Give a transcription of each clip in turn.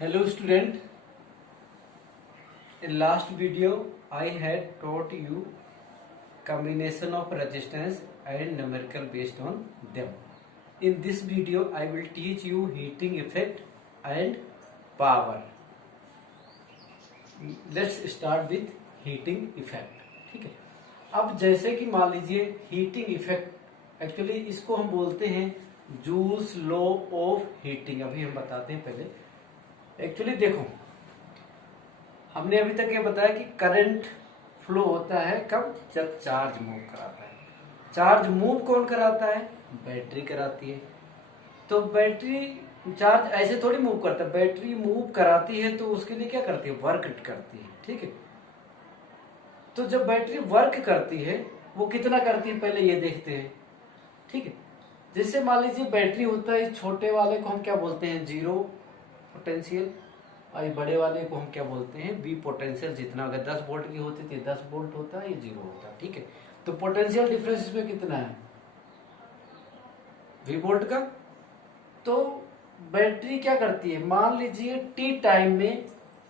Hello student, in last video I had taught you combination of resistance and numerical based on them. In this video I will teach you heating effect and power. Let's start with heating effect. ठीक है, अब जैसे कि मान लीजिए heating effect, actually इसको हम बोलते हैं जूल्स लॉ ऑफ हीटिंग। अभी हम बताते हैं पहले। एक्चुअली देखो, हमने अभी तक ये बताया कि करंट फ्लो होता है कब, जब चार्ज मूव कराता है। चार्ज मूव कौन कराता है? बैटरी कराती है। तो बैटरी चार्ज ऐसे थोड़ी मूव करता है, बैटरी मूव कराती है तो उसके लिए क्या करती है? वर्क करती है। ठीक है, तो जब बैटरी वर्क करती है वो कितना करती है पहले ये देखते हैं। ठीक है, जैसे मान लीजिए बैटरी होता है, छोटे वाले को हम क्या बोलते हैं? जीरो पोटेंशियल, और बड़े वाले को हम क्या बोलते हैं? V potential. जितना अगर 10 वोल्ट की होती थी 10 वोल्ट होता है, ये जीरो होता है। ठीक है, तो पोटेंशियल डिफरेंस इसमें कितना है? वी वोल्ट का। तो बैटरी क्या करती है? मान लीजिए टी टाइम में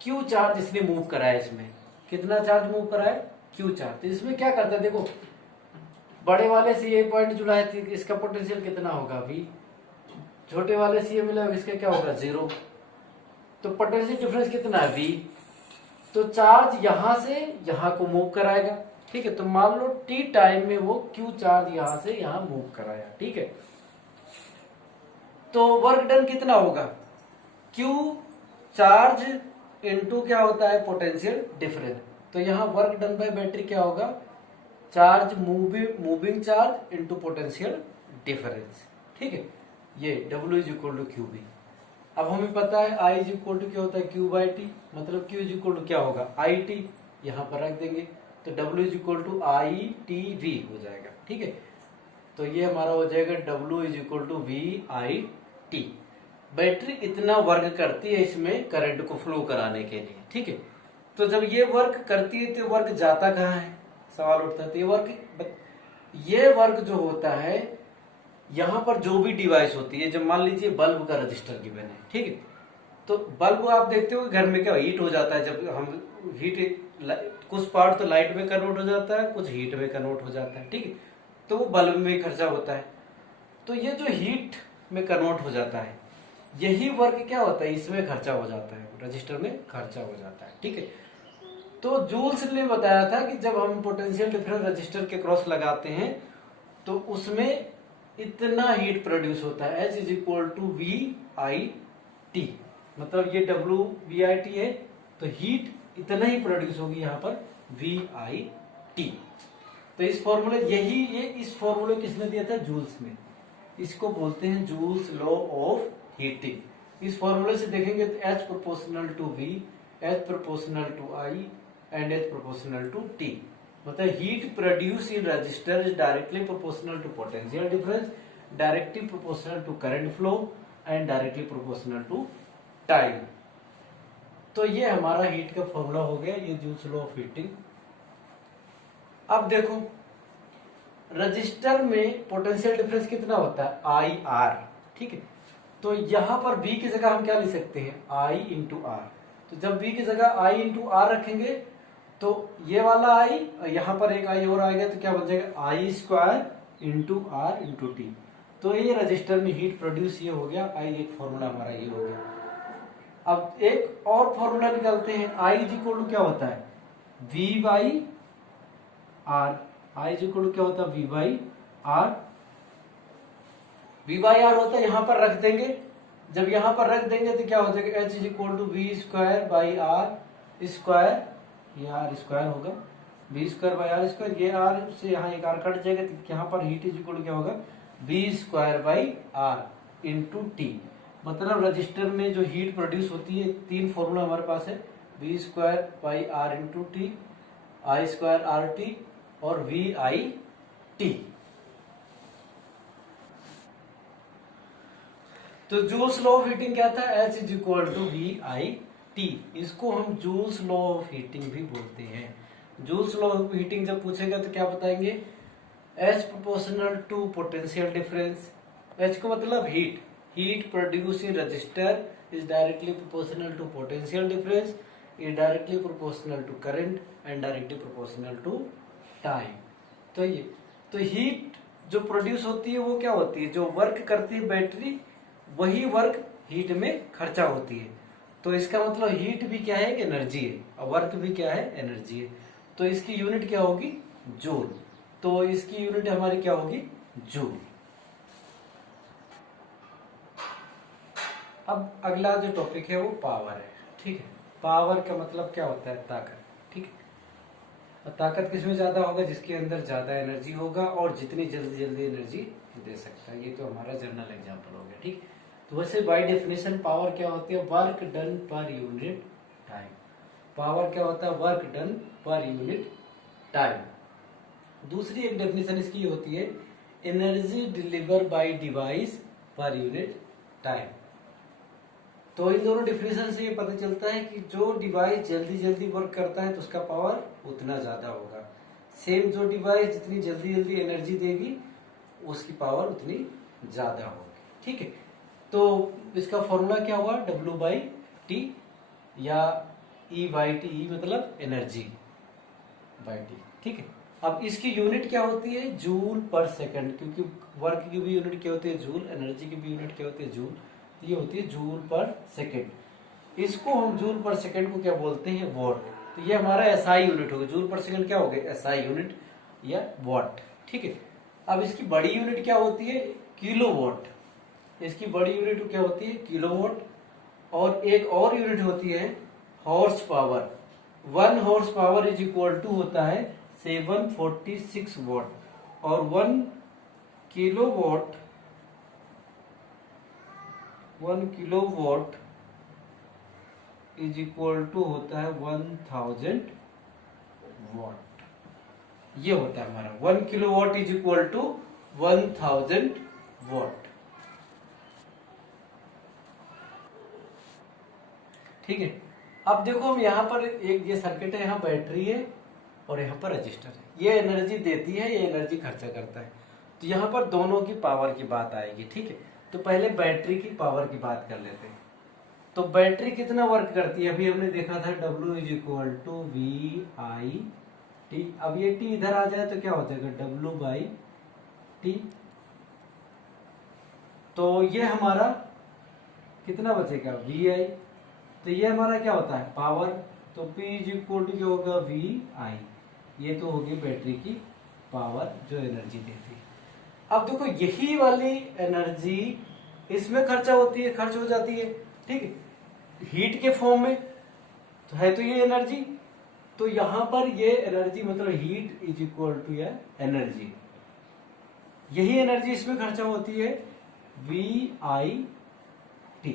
क्यू चार्ज इसने मूव करा है, इसमें कितना चार्ज मूव करा है? Q charge. तो इसमें क्या करता है? देखो, बड़े वाले से ये पॉइंट जुड़ा है, इसका पोटेंशियल कितना होगा? वी। छोटे वाले से ये मिला, इसका क्या होगा? जीरो। तो पोटेंशियल डिफरेंस कितना है? वी। तो चार्ज यहां से यहां को मूव कराएगा। ठीक है, तो मान लो टी टाइम में वो क्यू चार्ज यहां से यहां मूव कराया। ठीक है, तो वर्क डन कितना होगा? क्यू चार्ज इनटू क्या होता है? Potential difference. तो यहां वर्क डन बाय बैटरी क्या होगा? Charge moving charge into potential difference. ठीक है, ये W is equal to Q B. अब हमें पता है I इज इक्वल टू क्या होता है? Q by T. मतलब Q इज इक्वल टू क्या होगा? I T. यहां पर रख देंगे तो W is equal to I T V हो जाएगा। ठीक है, तो ये हमारा हो जाएगा W is equal to V I T. Battery इतना वर्क करती है इसमें करंट को फ्लो कराने के लिए। ठीक है, तो जब ये वर्क करती है तो वर्क जाता कहाँ है? सवाल उठता है। तो ये वर्क जो होता है, यहां पर जो भी डिवाइस होती है, जब मान लीजिए बल्ब का रजिस्टर गिवन है। ठीक है, तो बल्ब आप देखते हो घर में क्या हीट हो जाता है, जब हम कुछ पार्ट तो लाइट में कन्वर्ट हो जाता है, कुछ हीट में कन्वर्ट हो जाता है। ठीक है, तो वो बल्ब में ही खर्चा होता है। तो ये जो हीट में कन्वर्ट हो जाता है, यही वर्क क्या होता है? इसमें खर्चा हो जाता है, रजिस्टर में खर्चा हो जाता है। ठीक है, तो जूल्स ने बताया था कि जब हम पोटेंशियल डिफरेंस रजिस्टर के क्रॉस लगाते हैं तो उसमें इतना हीट प्रोड्यूस होता है, H is equal to V I T. मतलब ये W वी आई टी है, तो हीट इतना ही प्रोड्यूस होगी यहाँ पर वी आई टी। तो इस फॉर्मूले इस फॉर्मूले किसने दिया था? जूल्स ने। इसको बोलते हैं जूल्स लॉ ऑफ हीटिंग। इस फॉर्मूले से देखेंगे तो H proportional to V, H proportional to I and H proportional to T। मतलब heat produce in resistor is directly proportional to potential difference, directly proportional to current flow and directly proportional to time. तो ये हमारा heat का formula हो गया, ये joules law of heating. अब देखो, रजिस्टर में पोटेंशियल डिफरेंस कितना होता है? I R. ठीक है, तो यहां पर V की जगह हम क्या लिख सकते हैं? I into R. तो जब V की जगह I इंटू आर रखेंगे तो ये वाला I, यहां पर एक I और आएगा, तो क्या बन जाएगा? I square into r into t. तो ये रजिस्टर में हीट प्रोड्यूस ये हो गया I, एक फॉर्मूला हमारा ये हो गया। अब एक और फॉर्मूला निकालते हैं। I इज इक्वल टू क्या होता है? V by R. I is equal to क्या होता है? V by R. V by R होता है, यहां पर रख देंगे। जब यहां पर रख देंगे तो क्या हो जाएगा? H is equal to V square by R square. ये आर स्क्वायर होगा, V square by R square. ये आर से यहाँ एक आर कट जाएगा, तो यहाँ पर हीट इज इक्वल टू क्या होगा? V square by R into T. मतलब रजिस्टर में जो हीट प्रोड्यूस होती है, तीन फॉर्मूला हमारे पास है, V square by R into T, I square R T और वी आई टी। तो जूल्स लॉ ऑफ हीटिंग क्या था? H is equal to V I T. इसको हम जूल्स लॉ ऑफ हीटिंग भी बोलते हैं। जूल्स लॉ ऑफ हीटिंग जब पूछेगा तो क्या बताएंगे? H proportional to potential difference. H को मतलब heat, heat produced in resistor is directly proportional to potential difference, is directly proportional to current and directly proportional to time. तो ये तो हीट जो प्रोड्यूस होती है वो क्या होती है, जो वर्क करती है बैटरी वही वर्क हीट में खर्चा होती है। तो इसका मतलब हीट भी क्या है, एनर्जी है, और वर्क भी क्या है, एनर्जी है। तो इसकी यूनिट क्या होगी, जूल। तो इसकी यूनिट हमारी क्या होगी, जूल। अब अगला जो टॉपिक है वो पावर है, ठीक है। पावर का मतलब क्या होता है, ताकत, ठीक है। और ताकत किसमें ज्यादा होगा, जिसके अंदर ज्यादा एनर्जी होगा और जितनी जल्दी जल्दी एनर्जी दे सकता है। ये तो हमारा जनरल एग्जांपल हो गया, ठीक। तो वैसे बाय डेफिनेशन पावर क्या होती है, work done per unit time. Power क्या होता है, work done per unit time. दूसरी एक डेफिनेशन इसकी होती है, energy deliver by device per unit time. तो इन दोनों डेफिनेशन से ये पता चलता है कि जो डिवाइस जल्दी जल्दी वर्क करता है तो उसका पावर उतना ज्यादा होगा। सेम जो डिवाइस जितनी जल्दी जल्दी एनर्जी देगी उसकी पावर उतनी ज्यादा होगी, ठीक है। तो इसका फॉर्मूला क्या हुआ, W/T या E/T, मतलब एनर्जी बाय टी, ठीक है। अब इसकी यूनिट क्या होती है, जूल पर सेकंड, क्योंकि वर्क की भी यूनिट क्या होती है, जूल, एनर्जी की भी यूनिट क्या होती है, जूल। ये होती है जूल पर सेकंड। इसको हम जूल पर सेकंड को क्या बोलते हैं, वॉट। तो ये हमारा एसआई यूनिट होगा, जूल पर सेकंड क्या हो गया, एसआई यूनिट या वॉट, ठीक है। अब इसकी बड़ी यूनिट क्या होती है, किलोवाट। इसकी बड़ी यूनिट क्या होती है, किलोवाट। और एक और यूनिट होती है horsepower. 1 horsepower is equal to होता है 746 वॉट। और 1 kilowatt 1 kilowatt is equal to होता है 1000 वॉट। ये होता है हमारा 1 kilowatt is equal to 1000 watt, ठीक है। अब देखो हम यहाँ पर एक ये सर्किट है, यहाँ बैटरी है और यहाँ पर रजिस्टर है। ये एनर्जी देती है, ये एनर्जी खर्चा करता है। तो यहाँ पर दोनों की पावर की बात आएगी, ठीक है। तो पहले बैटरी की पावर की बात कर लेते हैं। तो बैटरी कितना वर्क करती है, अभी हमने देखा था W is equal to VI/T। अब ये T इधर आ जाए तो क्या हो जाएगा, W/T। तो ये हमारा कितना बचेगा, VI। तो ये हमारा क्या होता है, पावर। तो P इज इक्वल टू क्या होगा, VI। ये तो होगी बैटरी की पावर जो एनर्जी देती है। अब देखो यही वाली एनर्जी इसमें खर्चा होती है, खर्च हो जाती है, ठीक है, हीट के फॉर्म में। तो है तो ये एनर्जी। तो यहां पर ये एनर्जी मतलब हीट इज इक्वल टू या एनर्जी, यही एनर्जी इसमें खर्चा होती है, VI/T।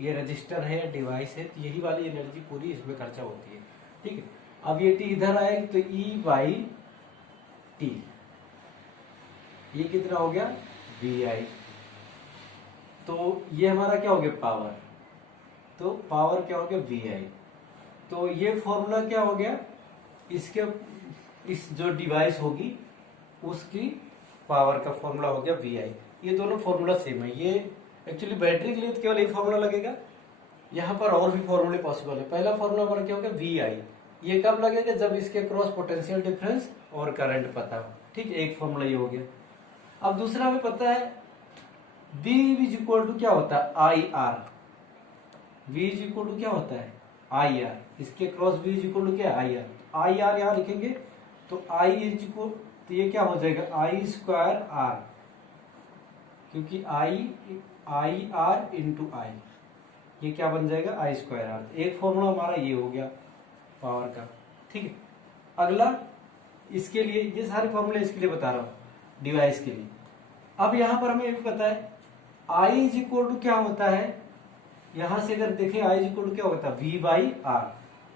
ये रजिस्टर है या डिवाइस है, तो यही वाली एनर्जी पूरी इसमें खर्चा होती है, ठीक है। अब ये T इधर आएगी तो E/T। ये कितना हो गया, VI। तो ये हमारा क्या हो गया, पावर। तो पावर क्या हो गया, VI। तो ये फॉर्मूला क्या हो गया, इसके इस जो डिवाइस होगी उसकी पावर का फॉर्मूला हो गया VI। ये दोनों फॉर्मूला सेम है। ये एक्चुअली बैटरी के लिए तो केवल एक फॉर्मूला लगेगा, यहाँ पर और भी फॉर्मूले पॉसिबल है। पहला फॉर्मूला हमारा क्या होगा, VI। ये कब लगेगा, जब इसके क्रॉस पोटेंशियल डिफरेंस और करंट पता हो, ठीक है। एक फॉर्मूला ये हो गया। अब दूसरा हमें पता है V इज इक्वल टू क्या होता है, IR। V is equal to क्या होता है, IR। इसके cross V is equal to क्या है, IR। IR यहाँ लिखेंगे तो I इज इक्वल, तो ये क्या हो जाएगा, I²R। क्योंकि IR इंटू I, ये क्या बन जाएगा, I²R। एक फॉर्मूला हमारा ये हो गया पावर का, ठीक है। अगला इसके लिए, ये सारे फॉर्मूले इसके लिए बता रहा हूं, डिवाइस के लिए। अब यहां पर हमें ये भी पता है I इज इक्वल टू क्या होता है, यहां से अगर देखें I इज इक्वल टू क्या होता है, V/R।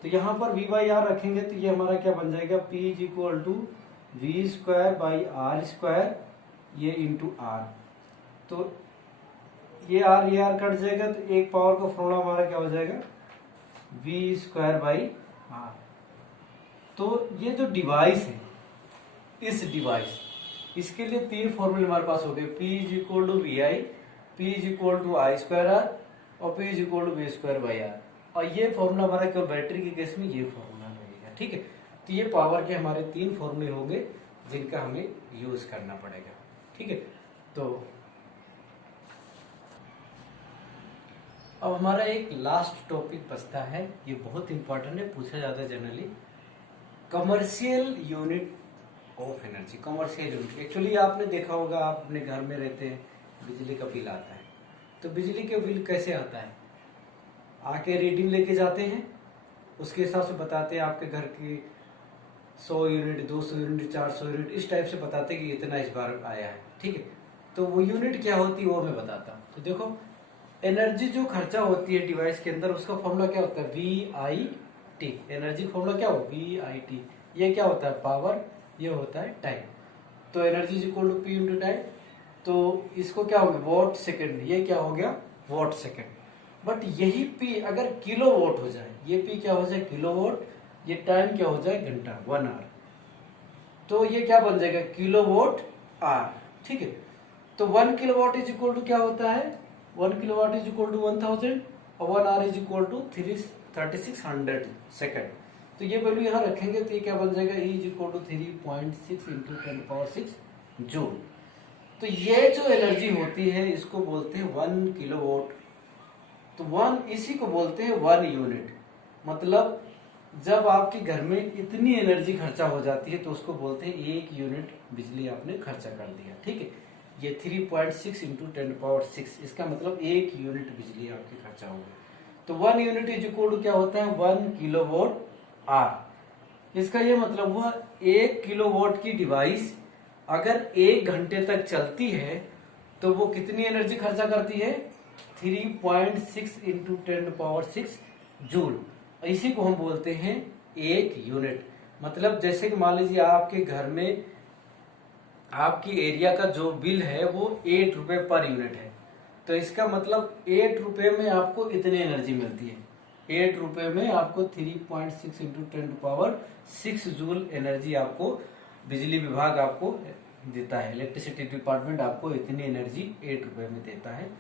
तो यहां पर V/R रखेंगे तो ये हमारा क्या बन जाएगा, P is equal to V²/R², ये इंटू R। तो ये R कट जाएगा तो एक पावर का फॉर्मूला हमारा क्या हो जाएगा, V²/R। तो ये जो डिवाइस है, इस डिवाइस, इसके लिए तीन फॉर्मूले हमारे पास हो गए, P is equal to VI, P P is equal to I square R और P is equal to V square by R. और ये फॉर्मूला हमारा केवल बैटरी के केस में ये फॉर्मूला रहेगा, ठीक है। तो ये पावर के हमारे 3 फॉर्मूले होंगे जिनका हमें यूज करना पड़ेगा, ठीक है। तो अब हमारा एक लास्ट टॉपिक बचता है, ये बहुत इंपॉर्टेंट है, पूछा जाता है generally, commercial unit of energy. Commercial unit actually आपने देखा होगा, आप अपने घर में रहते हैं, बिजली का बिल आता है, तो बिजली का बिल कैसे आता है, आके रीडिंग लेके जाते हैं, उसके हिसाब से बताते हैं आपके घर की 100 यूनिट 200 यूनिट 400 यूनिट इस टाइप से बताते हैं कि इतना इस बार आया है, ठीक है। तो वो यूनिट क्या होती है वो मैं बताता हूँ। तो देखो एनर्जी जो खर्चा होती है डिवाइस के अंदर उसका फॉर्मूला क्या होता है, VIT। एनर्जी फॉर्मूला क्या हो, VIT। ये क्या होता है, पावर, ये होता है टाइम। तो energy is equal to P into time. तो इसको क्या हो गया, वॉट सेकेंड, ये क्या हो गया, वॉट सेकेंड। बट यही P अगर किलो वॉट हो जाए, ये P क्या हो जाए, किलो वॉट, ये टाइम क्या हो जाए, घंटा, 1 आवर, तो ये क्या बन जाएगा, किलो वॉट आर, ठीक है। तो 1 kilowatt is equal to क्या होता है, 1 kilowatt is equal to 1000 और 1 hour is equal to 3600 second. तो ये वैल्यू यहाँ रखेंगे तो ये क्या बन जाएगा, E is equal to 3.6 into 10⁻6 joule. तो ये जो एनर्जी होती है इसको बोलते हैं 1 किलो वॉट। तो 1 इसी को बोलते हैं 1 यूनिट। मतलब जब आपके घर में इतनी एनर्जी खर्चा हो जाती है तो उसको बोलते हैं 1 यूनिट बिजली आपने खर्चा कर दिया, ठीक है। ये 3.6 इंटू 10⁻6, इसका मतलब 1 यूनिट बिजली आपकी खर्चा हो गई। तो 1 यूनिट इज इक्वल टू क्या होता है, 1 किलो वॉट आर। इसका ये मतलब हुआ 1 किलो वॉट की डिवाइस अगर 1 घंटे तक चलती है तो वो कितनी एनर्जी खर्चा करती है, 3.6 इंटू 10⁻6 जूल। इसी को हम बोलते हैं 1 यूनिट। मतलब जैसे कि मान लीजिए आपके घर में आपकी एरिया का जो बिल है वो 8 रुपए पर यूनिट है, तो इसका मतलब 8 रुपए में आपको इतनी एनर्जी मिलती है। 8 रुपए में आपको 3.6 इंटू 10⁻6 जूल एनर्जी आपको बिजली विभाग आपको देता है, इलेक्ट्रिसिटी डिपार्टमेंट आपको इतनी एनर्जी 8 रुपए में देता है।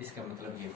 इसका मतलब ये